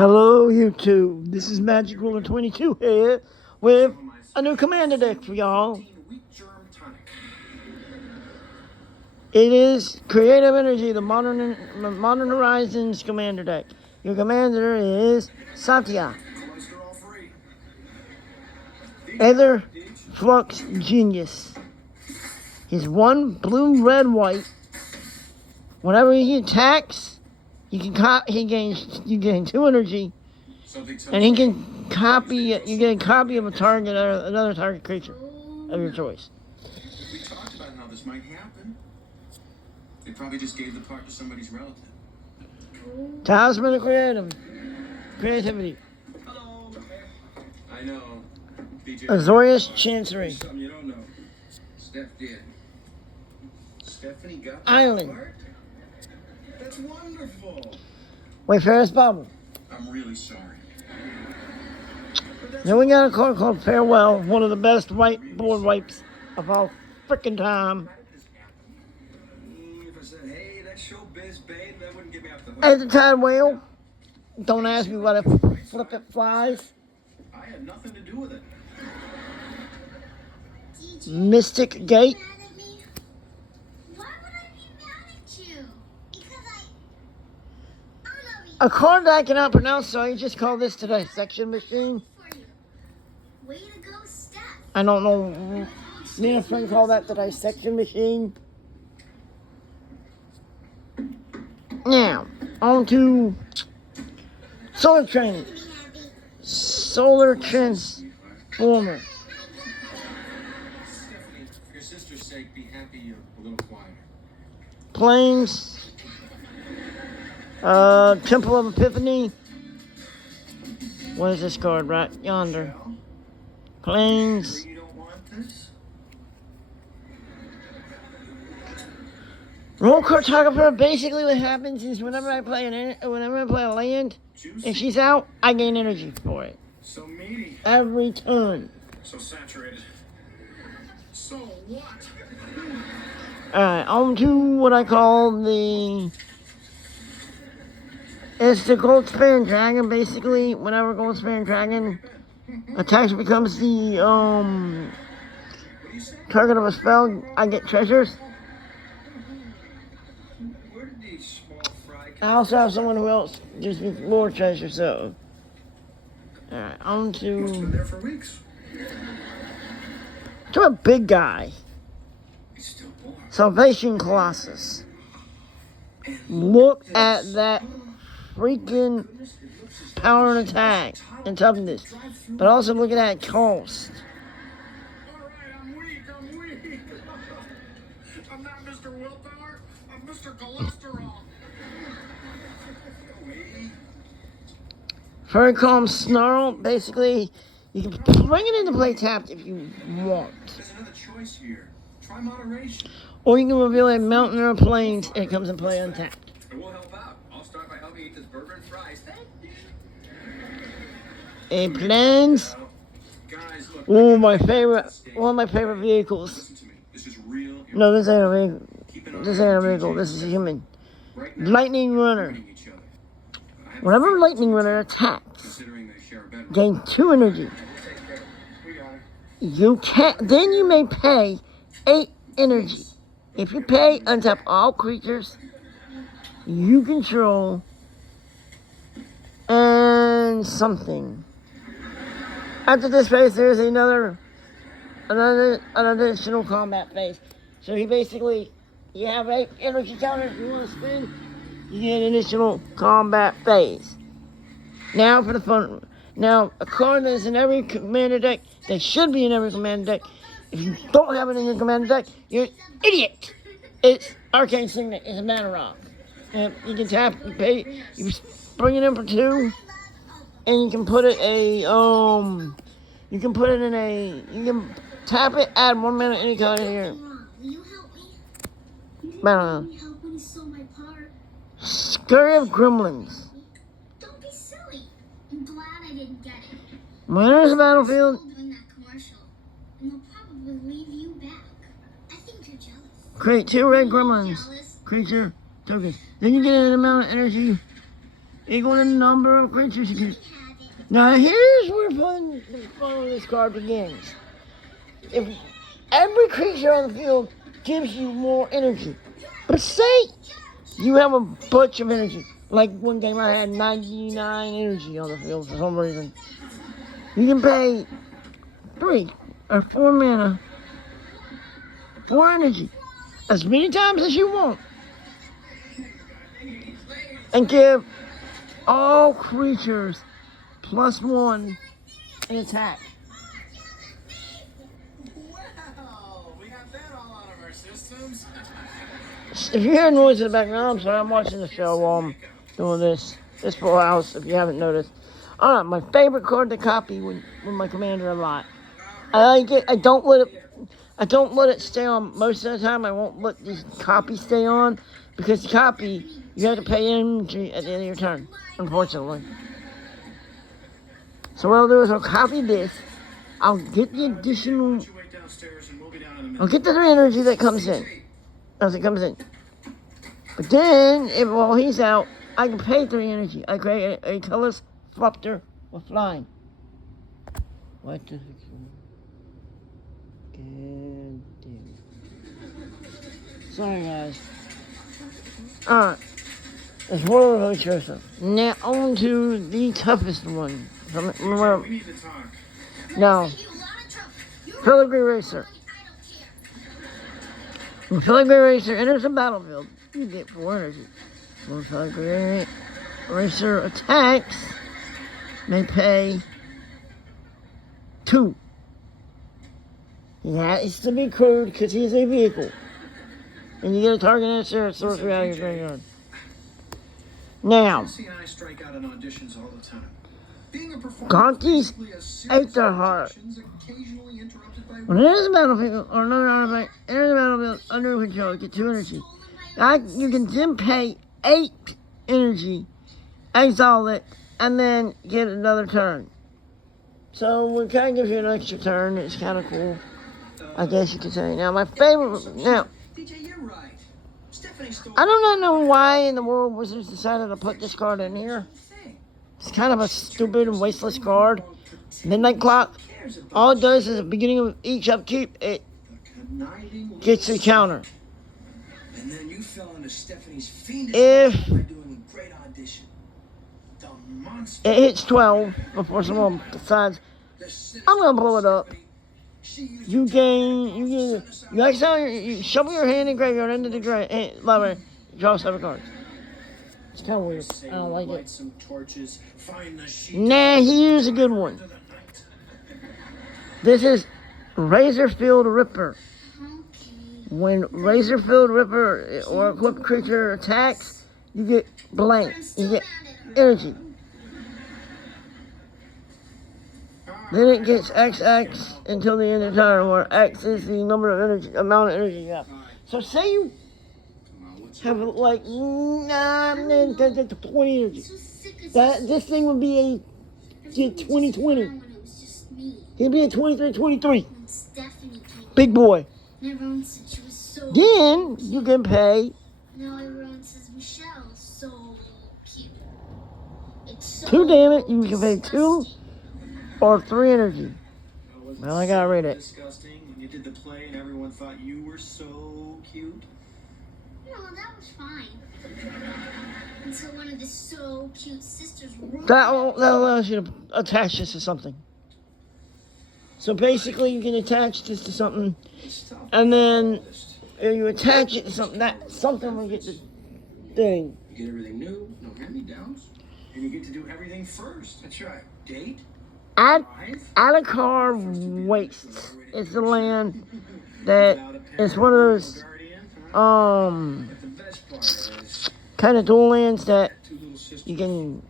Hello YouTube, this is Magic Ruler 22 here with a new commander deck for y'all. It is Creative Energy, the Modern Horizons commander deck. Your commander is Satya. Aether Flux Genius. He's 1 blue, red, white. Whenever he attacks, you gain 2 energy, and he can copy. You get a copy of a target or another target creature of your choice. We talked about how this might happen. They probably just gave the part to somebody's relative. Talisman of Creativity. Hello. I know. Azorius Chancery. Something you don't know. Steph did. Stephanie got Island. part? That's wonderful. Wayfarer's Bubble. I'm really sorry. Then we got a card called Farewell, one of the best board wipes of all frickin' time. If I said, hey, that's showbiz, babe, that wouldn't get me off the hook. At the Tide Whale. Don't ask me what a flip it flies. I had nothing to do with it. Mystic Gate. A card that I cannot pronounce, so I just call this today Section Machine. I don't know. Me and a friend call that the dissection machine. Now, on to Solar Training. Solar Transformer. Stephanie, for your sister's sake, be happy you're a little quieter. Planes. Temple of Epiphany. What is this card right yonder? Planes. You don't want this? Roll Cartographer. Basically, what happens is whenever I play a land, if she's out, I gain energy for it. So meaty. Every turn. So saturated. So what? Alright, on to what I call it's the Gold Span Dragon. Basically, whenever Gold Span Dragon attacks becomes the target of a spell, I get treasures. Where did these small fry I also have someone who else gives me more treasures, so. Alright, on Must have been to there for weeks. a big guy. He's still born. Salvation Colossus. Look at that freaking power and attack and toughness. But also look at that cost. Alright, I'm weak. I'm not Mr. Willpower. I'm Mr. Cholesterol. Very calm Snarl. Basically, you can bring it into play tapped if you want. There's another choice here. Try moderation. Or you can reveal a mountain or plains and it comes in play untapped. It will help out. I'll start by helping eat this burger and fries. Thank you. A plains. Guys, look. Oh, one of my favorite vehicles. Listen to me. This is real. No, this ain't a vehicle. Keep an eye This on ain't a the vehicle. DJ. This is a human. Right now, Lightning Runner. fighting each other. I have a Whenever feeling Lightning Runner attacks, considering they share a bedroom. gain 2 energy. We got it. Then you may pay 8 energy. If you pay, untap all creatures you control and something. After this phase, there is another an additional combat phase. So you have 8 energy counters you want to spend, you get an additional combat phase. Now for the fun. Now, a card that is in every commander deck, that should be in every commander deck. If you don't have it in your commander deck, you're an idiot. It's Arcane Signet. It's a mana rock. And you can tap, you pay, you bring it in for 2, and you can put it you can tap it, add 1 mana any card here. Mana. Scurry of Gremlins. Don't be silly. I'm glad I didn't get it. When there's a battlefield, Doing that commercial, and they'll probably leave you back. I think you're jealous. create 2 red gremlins. Jealous. Creature tokens. Then you get an amount of energy equal to the number of creatures you can. Have it. Now here's where the fun of this card begins. If every creature on the field gives you more energy, but say you have a bunch of energy, like one game I had 99 energy on the field for some reason, you can pay 3 or 4 mana, 4 energy, as many times as you want, and give all creatures +1 in attack. Wow, we have that all out of our systems. If you hear noise in the background, I'm sorry, I'm watching the show while I'm doing this. This Full House, if you haven't noticed. Alright, my favorite card to copy with my commander a lot. I like it. I don't let it stay on most of the time. I won't let the copy stay on because the copy, you have to pay energy at the end of your turn, unfortunately. So what I'll do is I'll copy this. I'll get the additional. You wait downstairs and we'll be down in a minute. I'll get the 3 energy that comes in as it comes in. But then, while he's out, I can pay 3 energy. I create a colorless disruptor with flying. What does it do? Sorry, guys. Alright. There's one of those chosen. Now, on to the toughest one. Remember, We need to talk. no. You a lot of trouble. You're Filigree Racer. I don't care. When Filigree Racer enters the battlefield, you get 4 energy. When Filigree Racer attacks, may pay 2. That is to be crewed because he's a vehicle. And you get a target answer at sorcery out of your graveyard. Now, Jesse and I strike out on auditions all the time. Being a performer Gonki's is basically a series ate their of heart. auditions occasionally interrupted by when it enters the battlefield or another artifact enters the battlefield under your control, you get 2 energy. You can then pay 8 energy, exile it, and then get another turn. So it kind of gives you an extra turn. It's kind of cool, I guess you could say. Now, my favorite. Now, DJ, you're right. Stephanie stole I do not know why in the world Wizards decided to put this card in here. It's kind of a stupid and wasteless card. Midnight Clock. All it does is at the beginning of each upkeep, it gets a counter. And then you fell into Stephanie's fiendish If by doing a great audition. the monster. it hits 12 before someone decides, I'm going to blow it up, you exile, you shovel your hand in graveyard into the library, draw 7 cards. It's kind of weird. I don't like Light it. some torches, find the sheet Nah, here's a good one. of the night. This is Razorfield Ripper. Okay. When Razorfield Ripper or equipped creature attacks, you get blank. You get energy. Then it gets XX until the end of turn, where X is the number of energy, amount of energy you have. So say you have like 20 energy. So sick of This thing would be a 20-20. when it was just me. It'd be a 23-23. When Stephanie came. Big boy. And everyone said she was so Then you can pay Now everyone says Michelle's so cute. It's so 2 damage. You can pay 2 or 3 energy. Well, I gotta read it. Disgusting when you did the play and everyone thought you were so cute. No, that was fine. Until one of the so cute sisters rolled That allows you to attach this to something. So basically, you can attach this to something, and then if you attach it to something, that something will get the thing. You get everything new, no hand-me-downs. And you get to do everything first. That's right. Date, Add drive, Adakar Wastes. It's the land that is one of those guardian. um But the best part is kind of dual lands that two little sisters. you can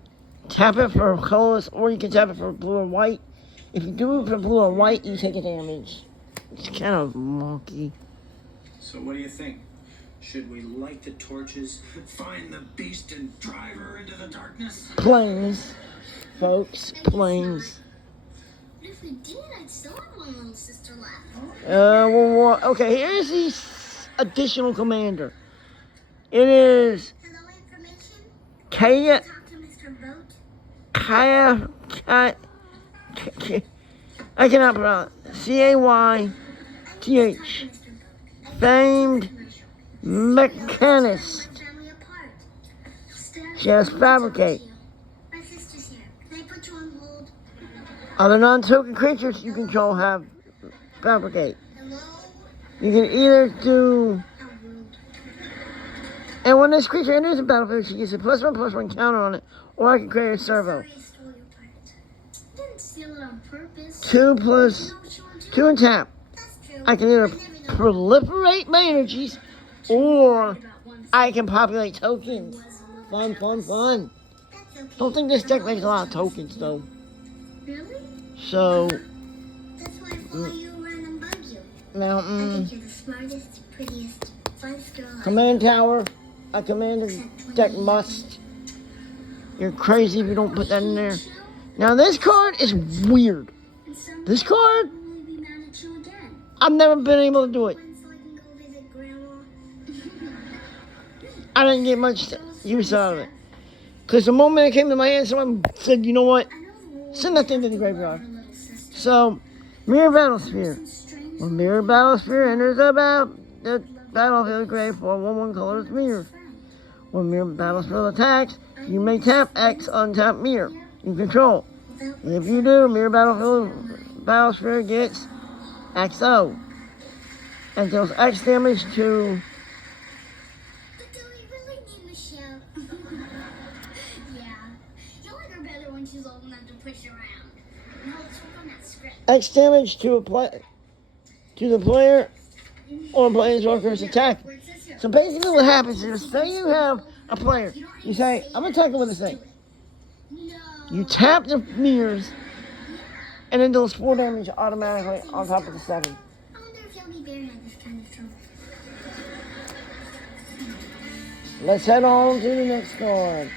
tap it for colorless, or you can tap it for blue or white. If you do it for blue or white, you take a damage. It's kind of wonky. So what do you think? Should we light the torches, find the beast, and drive her into the darkness? Planes, folks, planes. But if we did, I'd still have one little sister left. Okay, here's the additional commander. It is Hello, information? Kaya. Talk to Mr. Kaya, I cannot pronounce Cayth, famed mechanist. She has fabricate. My sister's here. Can I put you on hold? Other non-token creatures you control have fabricate. Hello? You can either do, How rude. and when this creature enters the battlefield, she gets a +1/+1 counter on it, or I can create a servo. Sorry I stole your part. Didn't steal it on purpose. 2 plus You know what you want to 2 and tap. That's true. I can either never know. proliferate my energies, or About one I can populate tokens. was a little Fun, fun, fun. That's okay. Don't think this deck makes a lot of tokens though. Really? So That's why I follow you around and bug you. now, I think you're the smartest, prettiest, funnest girl. command tower. A commander deck must. You're crazy if you don't put that in there. Now this card is weird. And someday This card, I'll really be mad at you again. I've never been able to do it. When so I can go visit Grandma. I didn't get much use out of it. Because the moment it came to my hand, someone said, you know what? I know the rules. Send that thing to the graveyard. Her little sister. So, Mirror Battlesphere. Strange When Mirror Battlesphere enters the battlefield grave for 1/1 colorless mirror. friend. When Mirror Battlesphere attacks, you may tap X untap Mirror you control. Without If you do, Mirror Battlesphere gets XO. And deals X damage to. But do we really need Michelle? Yeah. You'll like her better when she's old enough to push around. Now let's work on that script. X damage to the player or player's worker's attack. Where it says here. So basically what happens is, say you have a player. You say, I'm attacking with this thing. No. You tap the mirrors, and it deals 4 damage automatically on top of the 7. I wonder if you'll be barehanded this kind of trouble. Let's head on to the next card.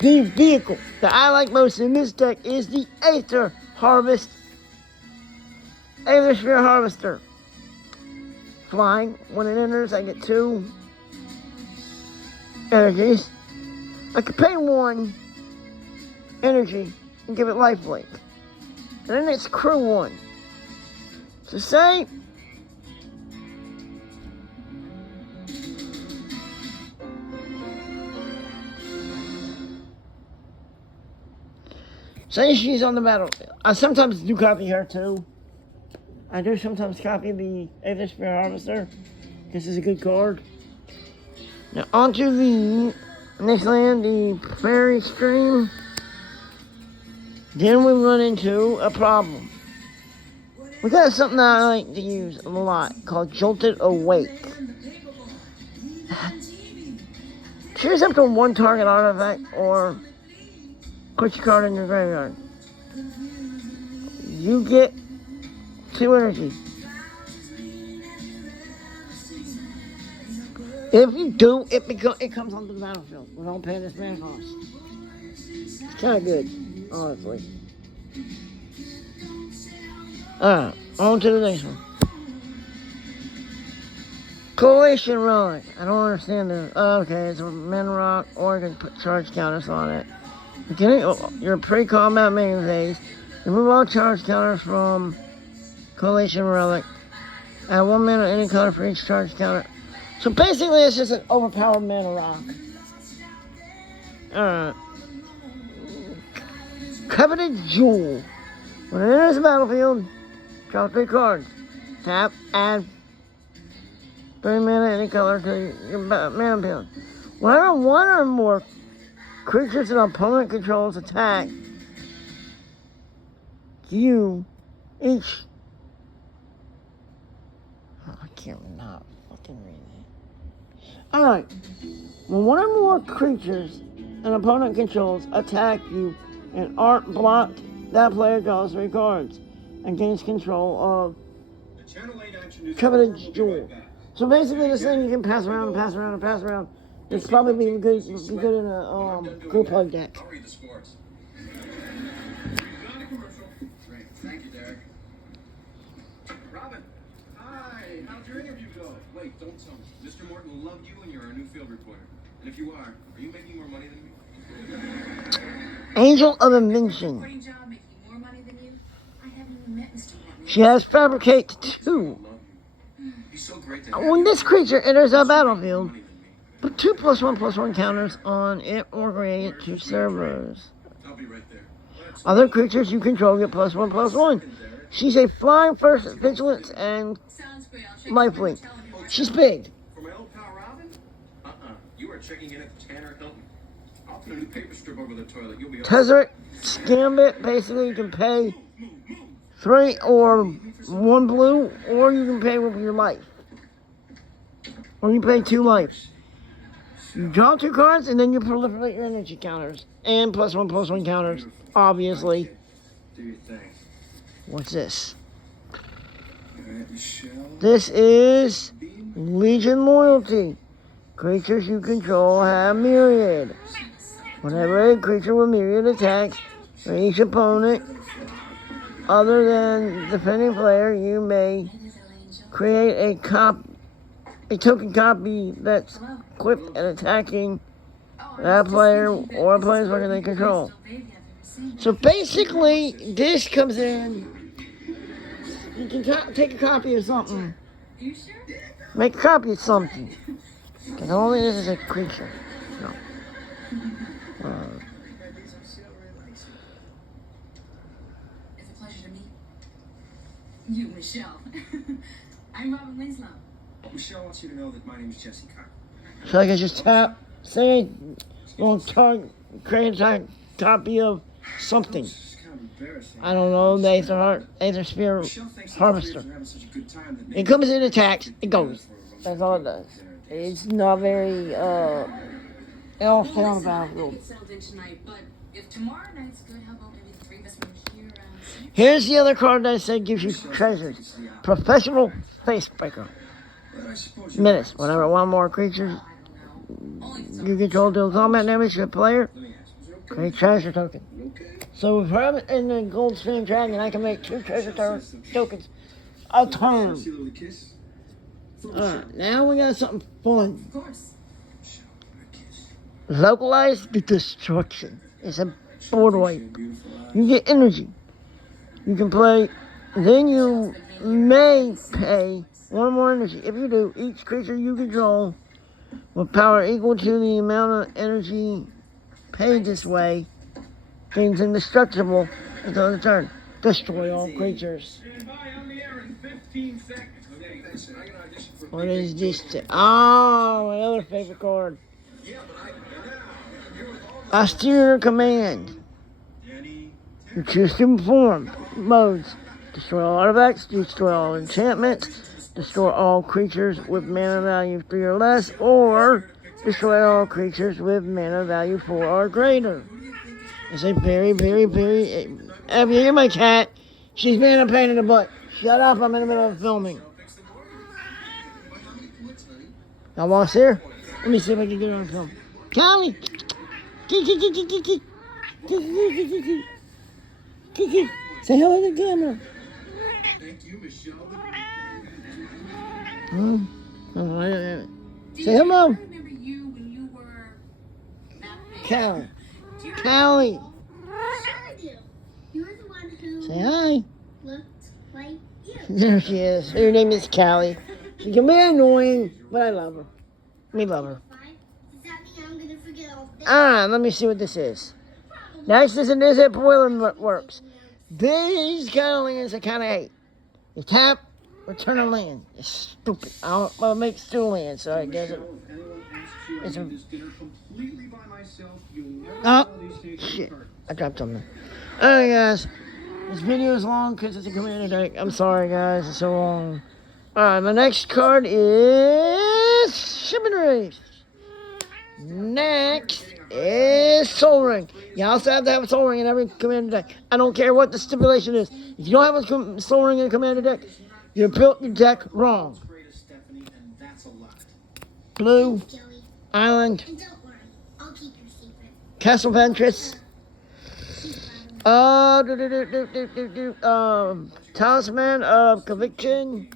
The vehicle that I like most in this deck is the Aether Harvest. Aether Sphere Harvester. Flying. When it enters, I get 2 energies. I can pay 1 energy and give it lifelink. And then it's crew 1. So say she's on the battlefield. I sometimes do copy her too. I do sometimes copy the Aether Sphere Harvester. This is a good card. Now onto the next land, the Prairie Stream. Then we run into a problem. We got something that I like to use a lot called Jolted Awake. Choose up to 1 target artifact or put your card in your graveyard. You get 2 energy. If you do, it comes onto the battlefield without paying this mana cost. It's kind of good, honestly. Alright, on to the next one. Coalition Relic. I don't understand this. Okay, it's a mana rock, or you can put charge counters on it. Beginning your pre-combat main phase, remove all charge counters from Coalition Relic. Add 1 mana any color for each charge counter. So basically, it's just an overpowered mana rock. Alright. Coveted Jewel. When it enters the battlefield, draw 3 cards. Tap, add 3 mana any color to your mana field. Whenever 1 or more creatures an opponent controls attack, you each. Oh, I can't not fucking read that. Alright. When 1 or more creatures an opponent controls attack you and aren't blocked, that player draws 3 cards and gains control of Coveted Jewel. So basically, this thing you can pass around and pass around and pass around. It's probably be good in a group hug deck. I'll read the scores. Not a commercial. Great. Thank you, Derek. Robin. Hi. How'd your interview go? Wait, don't tell me. Mr. Morton loved you and you're our new field reporter. And if you are you making more money than me? Angel of Invention. Great job making more money than you. I haven't even met Mr. Morton. She has Fabricate 2. He's so great to have When you. this creature enters a More battlefield, money than me. put 2+1/+1 counters on it or create 2 servers. I'll be right there. Other creatures you control get +1/+1. She's a flying first, vigilance, and Sounds great. I'll check life the link. hotel in your She's big. For my old pal Robin? You are checking in at the Tanner Hilton. I'll put a new paper strip over the toilet. You'll be all Tezzeret, Gambit, basically you can pay 3 or 1 blue, or you can pay with your life. Or you pay 2 life. You draw 2 cards, and then you proliferate your energy counters. And +1/+1 counters, obviously. Do your thing. What's this? All right, Michelle. This is Legion Loyalty. Creatures you control have Myriad. Whenever a creature with Myriad attacks for each opponent other than defending player, you may create a token copy that's equipped and attacking that player or a planeswalker they control. So basically, this comes in. You can take a copy of something. You sure? Make a copy of something. Because only this is a creature. No. It's a pleasure to meet you, Michelle. I'm Robin Winslow. Michelle wants you to know that my name is Jesse Cock. So I can just tap, say, create a copy of something. It's kind of embarrassing. I don't know, the Aether Sphere Michelle thinks that Harvester. we're having such a good time that It comes in, attacks, it goes. That's all it does. It's not very, elf down battlefield. It's settled in tonight, but if tomorrow night's good, how about maybe the 3 of us meet here around 6? Here's the other card that I said gives you treasures. Professional Facebreaker. But I suppose you're Minutes. right. Whenever one more creature I don't know. Only if you control deal combat damage to the player, Let me ask, is it okay? create treasure token. Okay. So if I'm in the Gold Stream Dragon, I can make 2 treasure tokens a turn. See a little kiss? Alright, now we got something fun. of course. Michelle, a kiss. Localized destruction. It's a board wipe. Beautiful eyes. You get energy. You can play, then you may pay 1 more energy. If you do, each creature you control with power equal to the amount of energy paid this way gains indestructible until the turn. Destroy all creatures. Stand by on the air in 15 seconds. Okay, Listen, I can audition for What is this? Oh, my other favorite card. Austere Command. You choose 2 form modes. Destroy all artifacts, destroy all enchantments, destroy all creatures with mana value 3 or less, or destroy all creatures with mana value 4 or greater. It's a very, very, very... If you hear my cat, she's being a pain in the butt. Shut up, I'm in the middle of filming. Y'all want to see her? Let me see if I can get her on film. Callie! Kiki! Say hello to the camera. Thank you, Michelle. Oh, wait a minute. Do Say you hello. remember you when you were that big? Callie. Do you Callie. Sure I do. You're the one who Say hi. looked like you. There she is. Her name is Callie. She can be annoying, but I love her. We love her. Fine. Does that mean I'm gonna forget all this? Let me see what this is. Next is it boiler works. These kind of lands I kind of hate. You tap, return a land. It's stupid. I'll make two lands, so it doesn't. If anyone asks you, I It's a- did this dinner completely by myself. You'll never Oh, know these things shit. apart. I dropped something. Alright, guys. This video is long because it's a community deck. I'm sorry, guys. It's so long. Alright, my next card is Shipping Reefs. Next is Soul Ring. You also have to have a Soul Ring in every commander deck. I don't care what the stipulation is. If you don't have a Soul Ring in a commander deck, you built your deck wrong. Greatest Stephanie, and that's a lot. Blue, Joey. Island, And don't worry, I'll keep your secret. Castle Ventress. Keep Robin. Talisman of Conviction.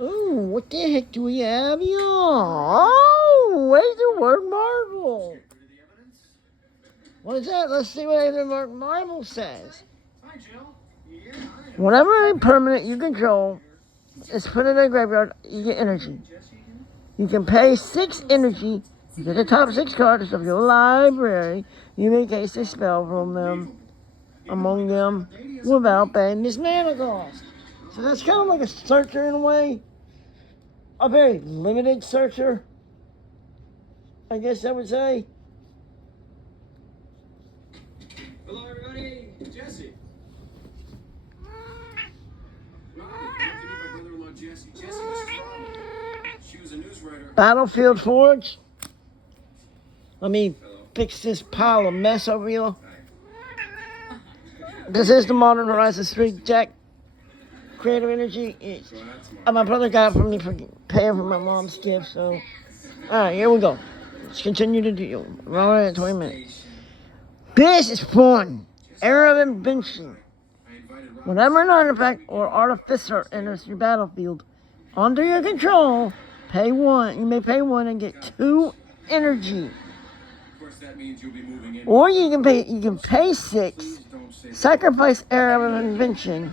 Ooh, what the heck do we have here? Oh, where's the word Marvel? What is that? Let's see what Adrian Marble says. Hi, Jill. Yeah, Whenever a permanent you control is put in a graveyard, you get energy. You can pay 6 energy to get the top 6 cards of your library. You may cast a spell from them, among them, without paying this mana cost. So that's kind of like a searcher in a way. A very limited searcher, I guess I would say. Hello, everybody. Jesse. My brother-in-law Jesse. Jesse was strong. She was a news writer. Battlefield Forge. Let me fix this pile of mess over here. This is the Modern Horizons 3 deck. Creative Energy. It's, my brother got it for me for paying for my mom's gift. So, alright, here we go. Let's continue to do. We're already at 20 minutes. This is fun. Era of Invention. Whenever an artifact or artificer enters your battlefield under your control, pay 1. You may pay 1 and get 2 energy. Of course, that means you'll be moving in. Or you can pay 6, sacrifice Era of Invention,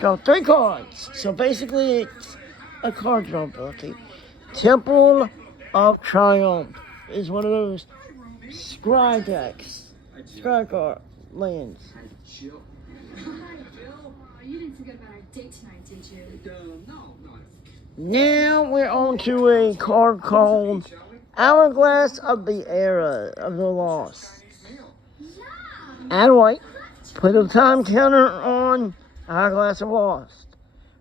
draw 3 cards. So basically it's a card draw ability. Temple of Triumph is one of those scry decks. Scry card lands. Jill. You didn't forget about our date tonight, did you? No. Now we're on to a card called Hourglass of the Era of the Lost. Add white. Put a time counter on Hourglass of Lost.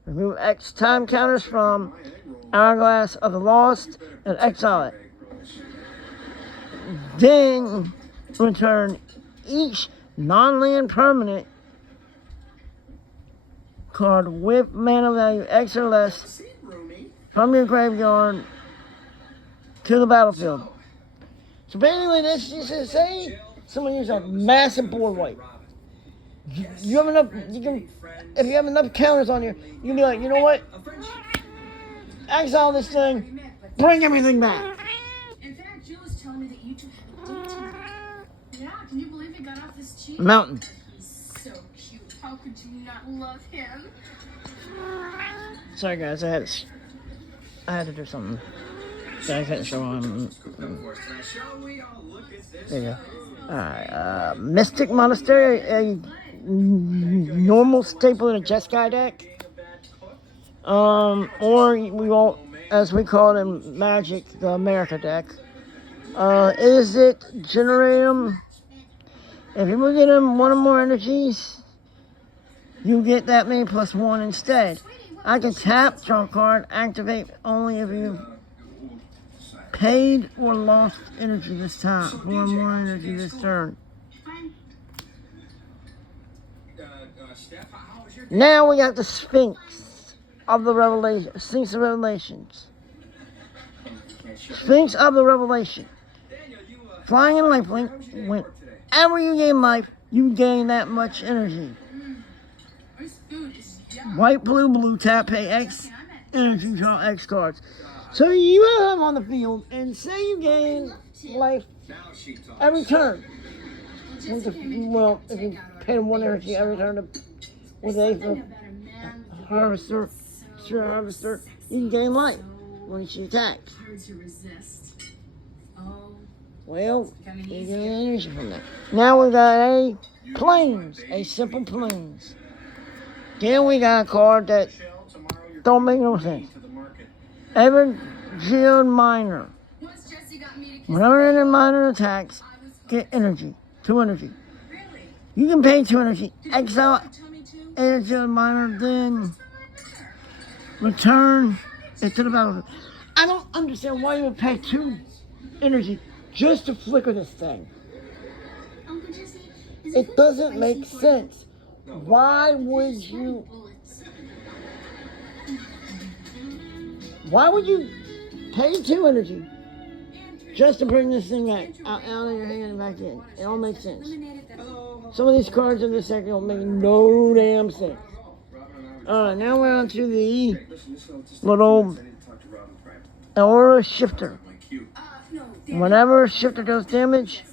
Remove X time counters from Hourglass of the Lost and exile it. Then return each non-land permanent card with mana value X or less from your graveyard to the battlefield. So basically this is to say someone uses a massive board wipe. You have enough, if you have enough counters on here, you can be like, you know what? Exile this thing, bring everything back. In fact, Jill was telling me that you two have a date tonight. Yeah, can you believe he got off this cheap? Mountain. He's so cute. How could you not love him? Sorry guys, I had to do something. So I couldn't show him. There you go. Alright, Mystic Monastery, a normal staple in a Jeskai deck. Or we won't, as we call it in Magic, the America deck. Is it Generarium? If you will get him 1 or more energies, you get that many plus 1 instead. I can tap, draw a card, activate only if you paid or lost energy this time. 4 or more energy this turn. Now we got the Sphinx of the Revelation. Sphinx of Revelations. Sphinx of the Revelation. Flying and lifelink. Whenever you gain life, you gain that much energy. White, blue, tap, pay X energy, draw X cards. So you have him on the field, and say you gain life every turn. Well, if you pay him 1 energy every turn with a harvester, you can gain life when she attacks. Well, you get energy from that. Now we got a plains, a simple plains. Then we got a card that don't make no sense. Evergeon Miner. Whenever any miner attacks, get energy. 2 energy. You can pay 2 energy. Exile Evergeon Miner, then return it to the battlefield. I don't understand why you would pay 2 energy just to flicker this thing. It doesn't make sense. Why would you pay 2 energy just to bring this thing out of your hand and back in? It all makes sense. Some of these cards in this deck don't make no damn sense. Alright, now we're on to the little Aura Shifter. Whenever Shifter does damage,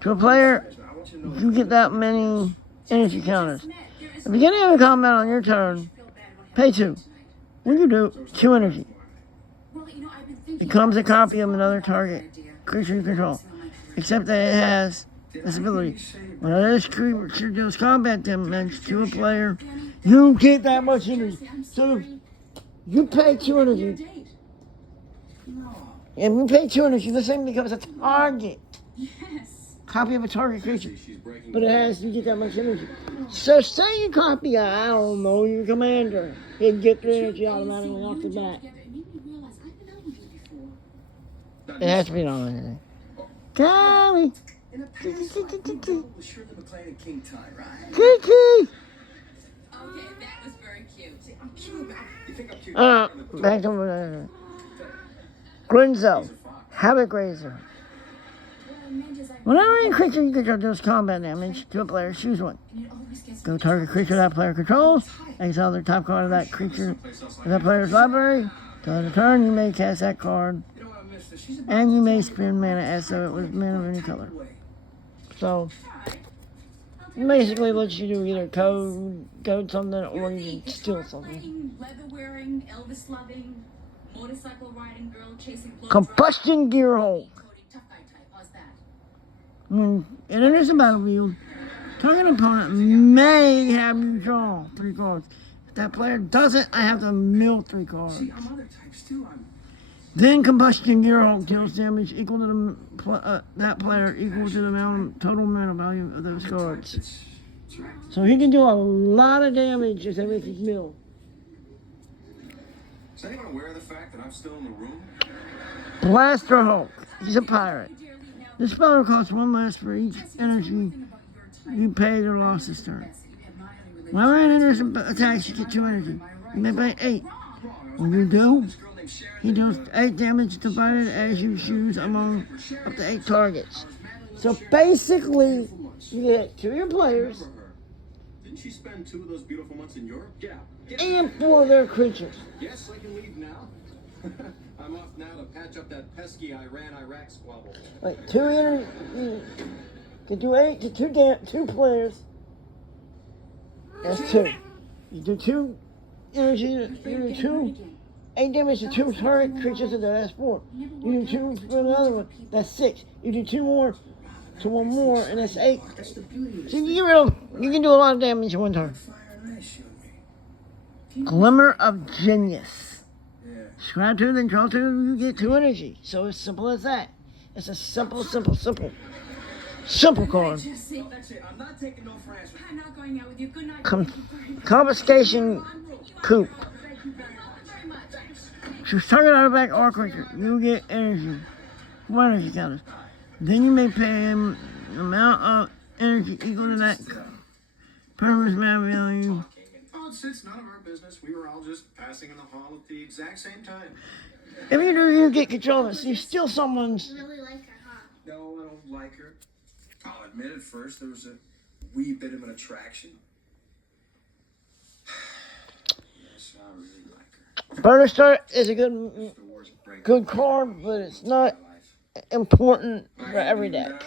To a player, you get that many energy counters. At the beginning of a combat on your turn, pay 2. When you do, 2 energy. Becomes a copy of another target creature you control, except that it has this ability. When this creature deals combat damage to a player, you get that much energy. So you pay 2 energy. And we pay 2 energy, this thing becomes a target. Yes. Copy of a target creature. But it has to get that much energy. So say you copy, I don't know, your commander. He'd get 3 energy automatically off the bat. It has to be on anything. Golly. In a past life, we dealt with Shirley MacLaine and King Tut, right? Kiki. Okay, that was very cute. I'm cute, man. You think I'm cute? Back to Grinzo. Havoc Razor. Whenever any creature you control deals combat damage to a player, choose one. Go target creature that player controls. Exile the top card of that creature in that player's library. Till end of turn, you may cast that card. You know what, mister? She's about And you may spend mana as though it was mana of any color. So, basically lets you do either code something, or you can steal something. Leather wearing, Elvis loving, motorcycle riding girl chasing blow Combustion Gear Hole. tough guy type. How's that? When it enters the battlefield, target opponent may have you draw 3 cards. If that player doesn't, I have to mill 3 cards. See, I'm other types too. I'm Then Combustion Gear Hole deals damage equal to that player equal to the total mana value of those cards. It's right. So he can do a lot of damage if they make his mill. Is anyone aware of the fact that I'm still in the room? Blaster Hulk. He's a pirate. This spell costs 1 less for each energy you paid or lost this turn. Whenever an enters attacks, you get 2 energy. You may pay 8. When you do, he deals 8 damage divided as you choose among up to 8 targets. So basically, you get 2 of your players Didn't she spend 2 of those beautiful months in Europe? Yeah. and 4 of their creatures. Yes, I can leave now. I'm off now to patch up that pesky Iran-Iraq squabble. Like 2 energy, you can do 8 to 2 players. That's 2. You do 2 energy, you do 2. 8 damage to 2 target creatures, and that's 4. You do 2 for another one, that's 6. You do 2 more to 1 more, and that's 8. That's the beauty of this. So you can do a lot of damage in 1 turn. Fire and ice, you and me. Glimmer of Genius. Yeah. Scry 2, then draw 2, you get 2 energy. So it's simple as that. It's a simple card. Jesse, That's it. I'm not taking no for an answer. I'm not going out with you. Good night. Confiscation Coop. Thank you very much. So target out of back or creature, you get energy. 1 energy counters. Then you may pay him an amount of energy equal to that permanent mana value. Oh, it's none of our business. We were all just passing in the hall at the exact same time. If you do, you get control of it. So you steal someone's. You really like her, huh? No, I don't like her. I'll admit at first there was a wee bit of an attraction. Yes, I really like her. Burner Star is a The war's a break. good card, but it's not important for every deck.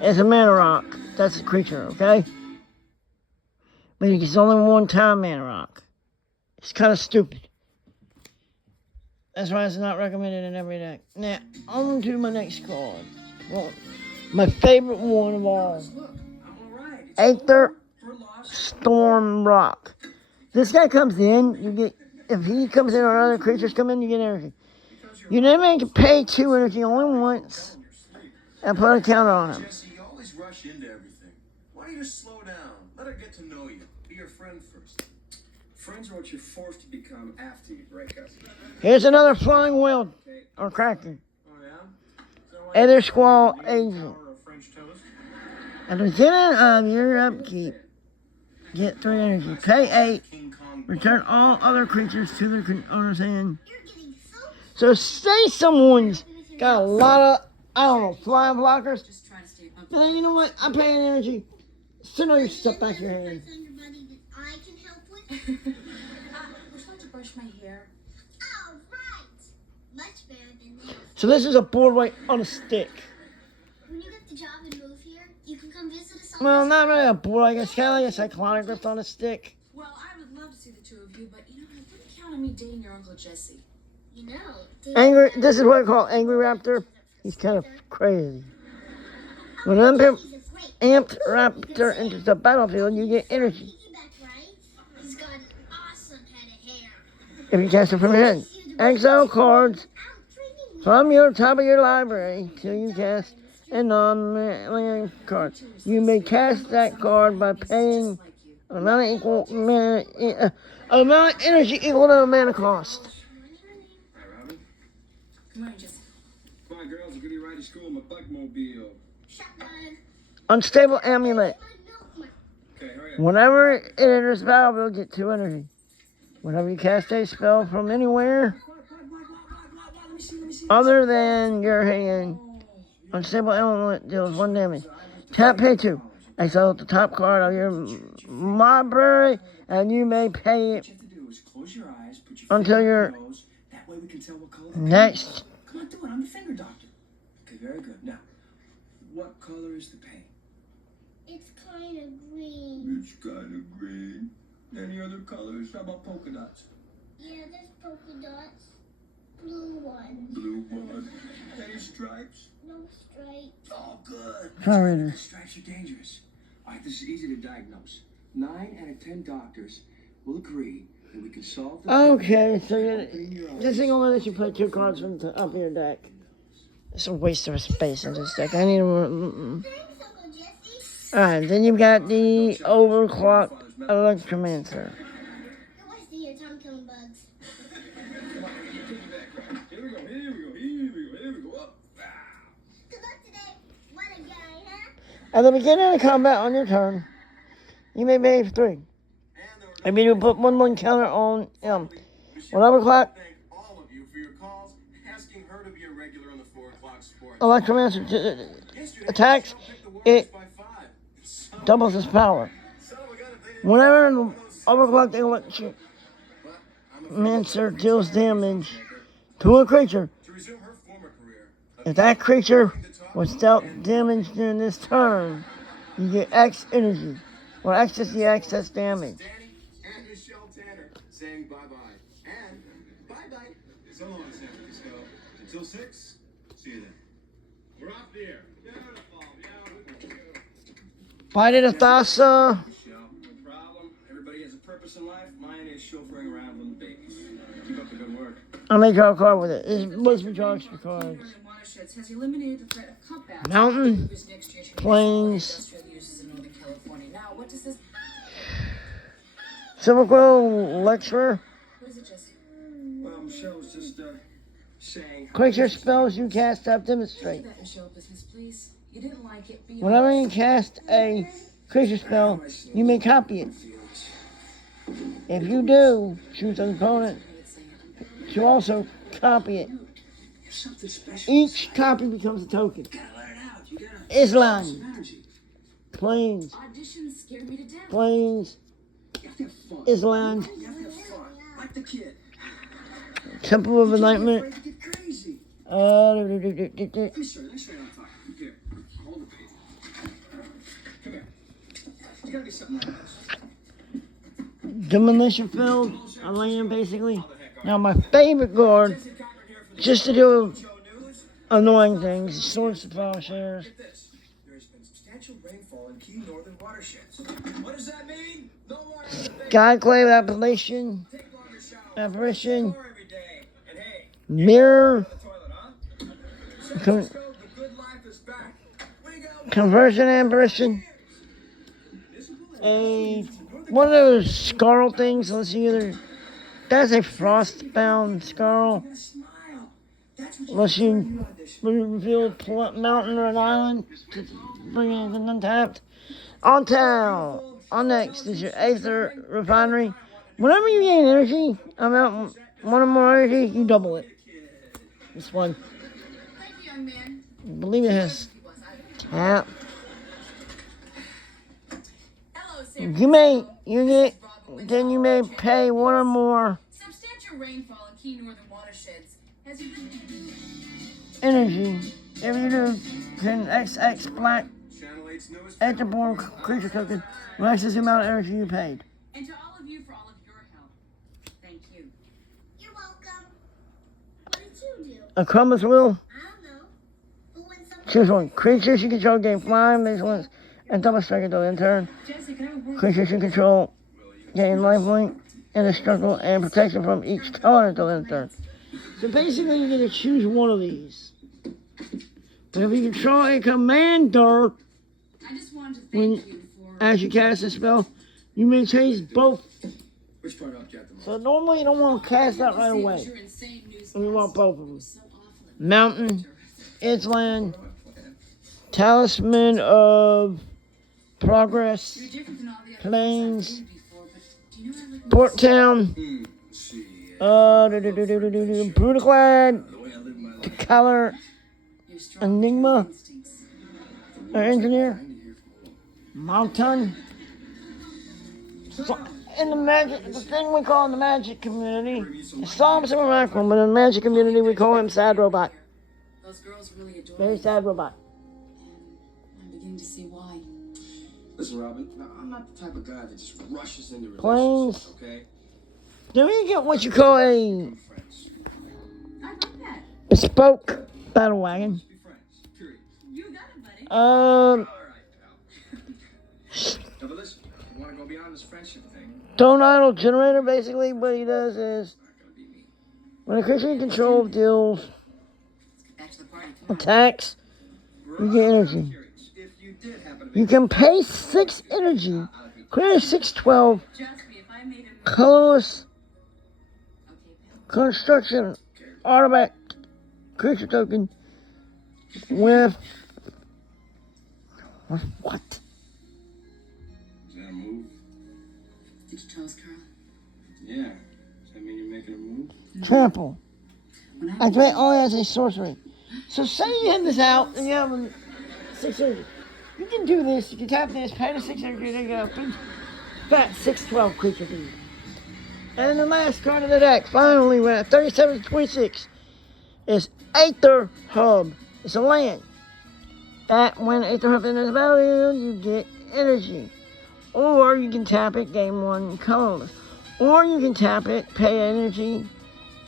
It's a mana rock. That's a creature, okay? But it's only 1 time mana rock. It's kind of stupid. That's why it's not recommended in every deck. Now, on to my next card. Well, my favorite one of all. Look, I'm alright. Aether We're lost. Storm Rock. This guy comes in, you get, if he comes in or other creatures come in, you get energy. You then make him pay 2 energy only once and put a counter on him. Jesse, you always rush into everything. Why don't you just slow down? Let her get to know you. Be your friend first. Friends are what you're forced to become after you break up. Here's another Flying Wheel or Kraken. Oh, yeah? So Aether Squall Agent. Power of French toast? At the beginning of your upkeep, get 3 energy. Pay 8. King Kong. Return all other creatures to their owner's hand. You're getting So so say someone's got a lot of, I don't know, flying blockers. Just trying to stay up. But then you know what? I'm paying energy. Send all your stuff back to your hand. Somebody that I can help with? Would you like to brush my hair? Oh, right. Much better than this. So this is a board weight on a stick. quit the job and move here, you can come visit us. Well, not really a board, I guess. Kind of like a cyclonic rift on a stick. Well, I would love to see the two of you, but I wouldn't count on me dating your Uncle Jesse. You know. Angry. This is what I call Angry Raptor. He's kind of crazy. When I'm amped Raptor enters the battlefield, you get energy. He's got an awesome head of hair. If you cast it from your hand, exile cards from your top of your library till you cast a non-land card. You may cast that card by paying an amount of energy equal to the mana cost. Hi, Robin. Good morning, Jesse. Come on, girls. I'll give you a ride to school in my bugmobile. Shotgun. Unstable amulet. Okay, hurry up. Whenever it enters the battlefield, get 2 energy. Whenever you cast a spell from anywhere other than your hand, unstable amulet deals 1 damage. Tap, pay 2. Exile the top card of your library, and you may pay it What you have to do is close your eyes, put your until finger you're on your nose. That way we can tell what color the next. Come on, do it. I'm the finger doctor. Okay, very good. Now, what color is the paint? It's kind of green. It's kind of green. Any other colors? How about polka dots? Yeah, there's polka dots. Blue one. Blue one. Any stripes? No stripes. Oh, good. Power Rangers. Stripes are dangerous. All right, this is easy to diagnose. 9 out of 10 doctors will agree that we can solve the Okay, so opening your eyes. this thing only lets you play 2 cards from the up of your deck. It's a waste of space in this deck. I need more. Thanks, Uncle Jesse. Alright, then you've got the overclock electromancer. What's the year time killing bugs? Here we go, here we go, here we go, here we go. Up. Ah. Good luck today. What a guy, huh? At the beginning of combat on your turn, you may pay 3. And you put 1 counter on him. When overclock, Thank all of you for your calls, asking her to be a regular on the 4 o'clock sports. electromancer Yesterday, attacks, Michelle picked the it Warriors by 5. So, doubles his power. so we got a bit Whenever overclock the electromancer But I'm afraid deals damage to a creature, to resume her former career. if that creature was dealt damage during this turn, you get X energy, or X is the excess damage. Danny and Michelle Tanner saying bye-bye. And bye-bye. So long, San Francisco. Until 6, see you then. We're off the air. Beautiful, beautiful. Bite it, Thassa. Michelle, no problem. Everybody has a purpose in life. Mine is chauffeuring around little babies. Keep up the good work. I'll make her a card with it. It must be charged for cards. Northern watersheds has eliminated the threat of cutbacks. Mountain, Whose next year should be plains. industrial uses in Northern California. Now, what does this? Civil Quill lecturer. What is it, Jesse? Well, Michelle was just saying. Creature spells you cast have Do demonstrate. that, Michelle, business, please. You didn't like it. Be Whenever you honest. cast a creature spell, you may copy it. If you do, choose an opponent to also copy it. You're something special. Each copy becomes a token. You gotta let it out. You gotta. Islam, Some energy. plains, Auditions scared me to death. plains, You have to have fun. Islam, You have to have fun. Like the kid. Temple of You're Enlightenment. afraid to get crazy. Uh, Let me show you. I'm talking. Here, hold the paper. Come here. It's gotta be something like this. demolition field, a land basically. Now my favorite card, just to do Joe News. annoying things, Swords of Plowshares. Get this. There has been substantial rainfall in key northern watersheds. What does that mean? No water in the bay. Godclave Appellation, Take longer showers. Apparition, Shower every day. And hey, Mirror, the toilet, huh? San Con- Francisco, the good life is back. We got Conversion Apparition, one of those Scarl things, let's see either. That's a Frostbound Scarl. gotta smile. That's what Unless you you audition. reveal mountain or an island to bring anything untapped. On town. On next is your Aether Refinery. Whenever you gain energy, amount one or more energy, you double it. This one, Thank you, young man. I believe it has He was. tap. Hello, San You get, then you may pay 1 or more Substantial rainfall in key northern watersheds has energy If you do, then XX Black Channel 8's newest enter board creature token maxes the amount of energy you paid. And to all of you for all of your help. Thank you. You're welcome. What did you do? A compass wheel. I don't know. But when something Choose one. Creatures you control gain flying, these ones, and double strike until end turn. Jessica, I work Creatures you control gain lifelink, indestructible, and protection from each color until end turn. So basically, you're going to choose one of these. But if you control a commander, I just wanted to when thank you for as you cast a spell, you may change both. Which part helped you out the most? So normally you don't want to cast that right away. your insane news. And you want both of them. So awful. Mountain, Edgeland, Talisman of Progress, You're different than all the other Plains, things I've seen before, but do you know what I like Port Town, Let's see. Brutaclad, The way I live my life. the color, Your strong Enigma, instincts. our engineer, I need to hear from all. Mountain. So in the magic, the thing we call in the magic community, it's Psalms of Miracle, but in the magic community we call him Sad Robot. Those girls really adore Very me, sad robot. and I'm beginning to see why. Listen, Robin, now, I'm not the type of guy that just rushes into Planes. relationships, okay? Then we get what you call a We're friends. I like that. bespoke battle wagon. Be friends, period. You got it, buddy. All right, pal. Now, but listen, you want to go beyond this friendship thing? Stone Idol generator, basically what he does is Not gonna be me. when a creature you control deals Back to the party. Come on. attacks, you get energy. Curious, if you did happen to You can pay 6 energy, create a 6/12 Trust me, if I made a colorless okay, pal. construction artifact creature token with what? Is that a move? Did you tell us, Carl? Yeah. Does that mean you're making a move? Trample. When I Activate only as a sorcery. So say you have this out and you have 6 energy. You can do this, you can tap this, pay the 6 energy, then you get a big fat 6/12 creature thing. And the last card of the deck, finally, we're at 37-26, is Aether Hub. It's a land. That when Aether Hub enters the battlefield, you get energy. Or you can tap it, gain 1 colorless. Or you can tap it, pay energy,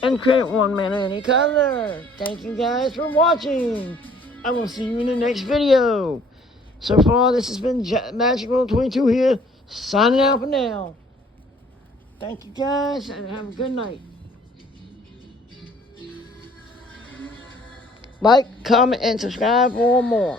and create 1 mana any color. Thank you guys for watching. I will see you in the next video. So far, this has been Magic World 22 here, signing out for now. Thank you guys, and have a good night. Like, comment, and subscribe for more.